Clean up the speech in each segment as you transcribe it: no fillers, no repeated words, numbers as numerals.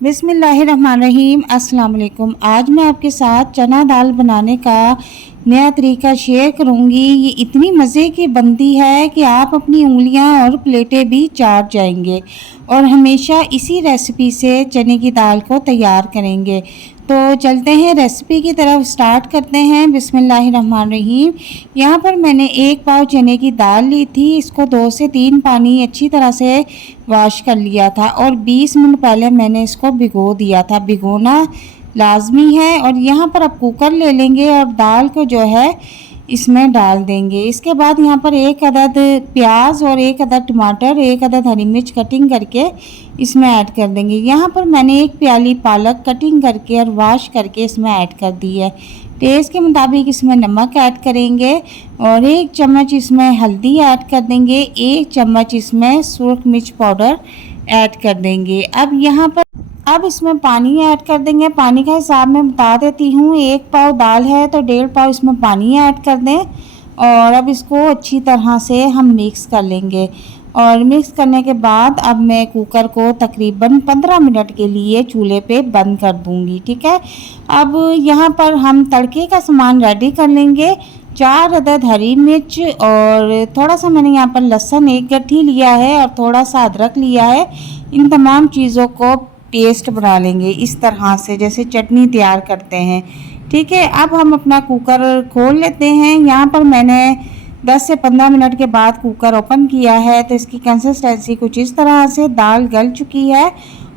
बिस्मिल्लाहिर्रहमानिर्रहीम। अस्सलाम वालेकुम। आज मैं आपके साथ चना दाल बनाने का नया तरीका शेयर करूंगी। ये इतनी मज़े की बनती है कि आप अपनी उंगलियां और प्लेटें भी चाट जाएंगे और हमेशा इसी रेसिपी से चने की दाल को तैयार करेंगे। तो चलते हैं रेसिपी की तरफ, स्टार्ट करते हैं। बिस्मिल्लाहिर्रहमानिर्रहीम। यहाँ पर मैंने 1 पाव चने की दाल ली थी। इसको 2 से 3 पानी अच्छी तरह से वॉश कर लिया था और 20 मिनट पहले मैंने इसको भिगो दिया था। भिगोना लाजमी है। और यहाँ पर आप कुकर ले लेंगे और दाल को जो है इसमें डाल देंगे। इसके बाद यहाँ पर 1 अदद प्याज और 1 अदद टमाटर, 1 अदद हरी मिर्च कटिंग करके इसमें ऐड कर देंगे। यहाँ पर मैंने 1 प्याली पालक कटिंग करके और वॉश करके इसमें ऐड कर दी है। टेस्ट के मुताबिक इसमें नमक ऐड करेंगे और 1 चम्मच इसमें हल्दी ऐड कर देंगे। 1 चम्मच इसमें सुरख मिर्च पाउडर ऐड कर देंगे। अब इसमें पानी ऐड कर देंगे। पानी का हिसाब मैं बता देती हूँ। 1 पाव दाल है तो 1.5 पाव इसमें पानी ऐड कर दें और अब इसको अच्छी तरह से हम मिक्स कर लेंगे। और मिक्स करने के बाद अब मैं कुकर को तकरीबन 15 मिनट के लिए चूल्हे पे बंद कर दूंगी। ठीक है। अब यहाँ पर हम तड़के का सामान रेडी कर लेंगे। 4 अदद हरी मिर्च और थोड़ा सा मैंने यहाँ पर लहसुन 1 गट्ठी लिया है और थोड़ा सा अदरक लिया है। इन तमाम चीज़ों को पेस्ट बना लेंगे इस तरह से, जैसे चटनी तैयार करते हैं। ठीक है। अब हम अपना कुकर खोल लेते हैं। यहाँ पर मैंने 10 से 15 मिनट के बाद कुकर ओपन किया है तो इसकी कंसिस्टेंसी कुछ इस तरह से, दाल गल चुकी है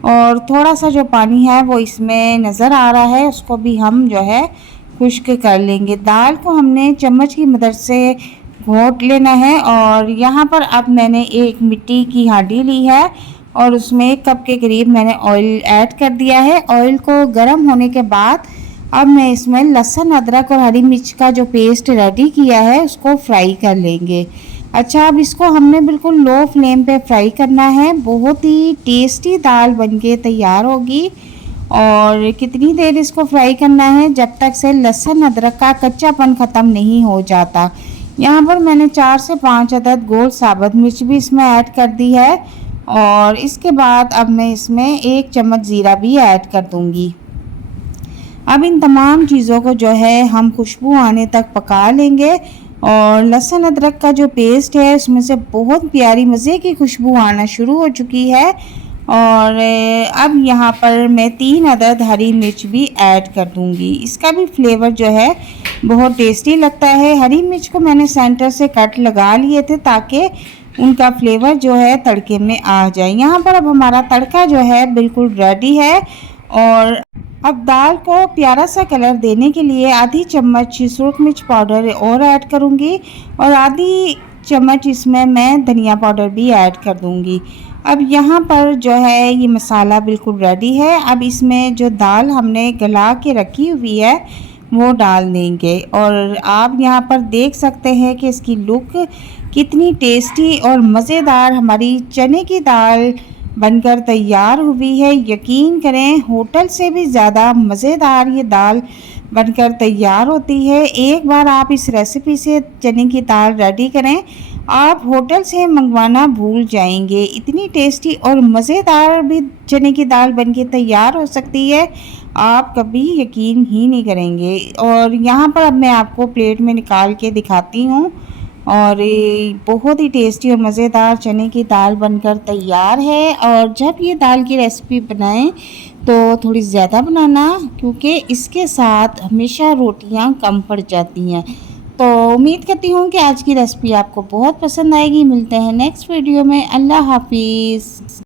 और थोड़ा सा जो पानी है वो इसमें नज़र आ रहा है, उसको भी हम जो है खुश्क कर लेंगे। दाल को हमने चम्मच की मदद से घोट लेना है। और यहाँ पर अब मैंने एक मिट्टी की हांडी ली है और उसमें 1 कप के करीब मैंने ऑयल ऐड कर दिया है। ऑयल को गर्म होने के बाद अब मैं इसमें लहसुन, अदरक और हरी मिर्च का जो पेस्ट रेडी किया है उसको फ्राई कर लेंगे। अच्छा, अब इसको हमने बिल्कुल लो फ्लेम पे फ्राई करना है। बहुत ही टेस्टी दाल बनके तैयार होगी। और कितनी देर इसको फ्राई करना है, जब तक से लहसुन अदरक का कच्चापन ख़त्म नहीं हो जाता। यहाँ पर मैंने 4 से 5 अदद गोल साबुत मिर्च भी इसमें ऐड कर दी है। और इसके बाद अब मैं इसमें 1 चम्मच ज़ीरा भी ऐड कर दूंगी। अब इन तमाम चीज़ों को जो है हम खुशबू आने तक पका लेंगे। और लहसुन अदरक का जो पेस्ट है उसमें से बहुत प्यारी मज़े की खुशबू आना शुरू हो चुकी है। और अब यहाँ पर मैं 3 अदद हरी मिर्च भी ऐड कर दूंगी। इसका भी फ्लेवर जो है बहुत टेस्टी लगता है। हरी मिर्च को मैंने सेंटर से कट लगा लिए थे ताकि उनका फ्लेवर जो है तड़के में आ जाए। यहाँ पर अब हमारा तड़का जो है बिल्कुल रेडी है। और अब दाल को प्यारा सा कलर देने के लिए आधी चम्मच सुरख मिर्च पाउडर और ऐड करूँगी और आधी चम्मच इसमें मैं धनिया पाउडर भी ऐड कर दूँगी। अब यहाँ पर जो है ये मसाला बिल्कुल रेडी है। अब इसमें जो दाल हमने गला के रखी हुई है वो डाल देंगे। और आप यहाँ पर देख सकते हैं कि इसकी लुक कितनी टेस्टी और मज़ेदार हमारी चने की दाल बनकर तैयार हुई है। यकीन करें, होटल से भी ज़्यादा मज़ेदार ये दाल बनकर तैयार होती है। एक बार आप इस रेसिपी से चने की दाल रेडी करें, आप होटल से मंगवाना भूल जाएंगे। इतनी टेस्टी और मज़ेदार भी चने की दाल बनके तैयार हो सकती है, आप कभी यकीन ही नहीं करेंगे। और यहाँ पर अब मैं आपको प्लेट में निकाल के दिखाती हूँ। और ये बहुत ही टेस्टी और मज़ेदार चने की दाल बनकर तैयार है। और जब ये दाल की रेसिपी बनाएं तो थोड़ी ज़्यादा बनाना, क्योंकि इसके साथ हमेशा रोटियां कम पड़ जाती हैं। तो उम्मीद करती हूँ कि आज की रेसिपी आपको बहुत पसंद आएगी। मिलते हैं नेक्स्ट वीडियो में। अल्लाह हाफिज़।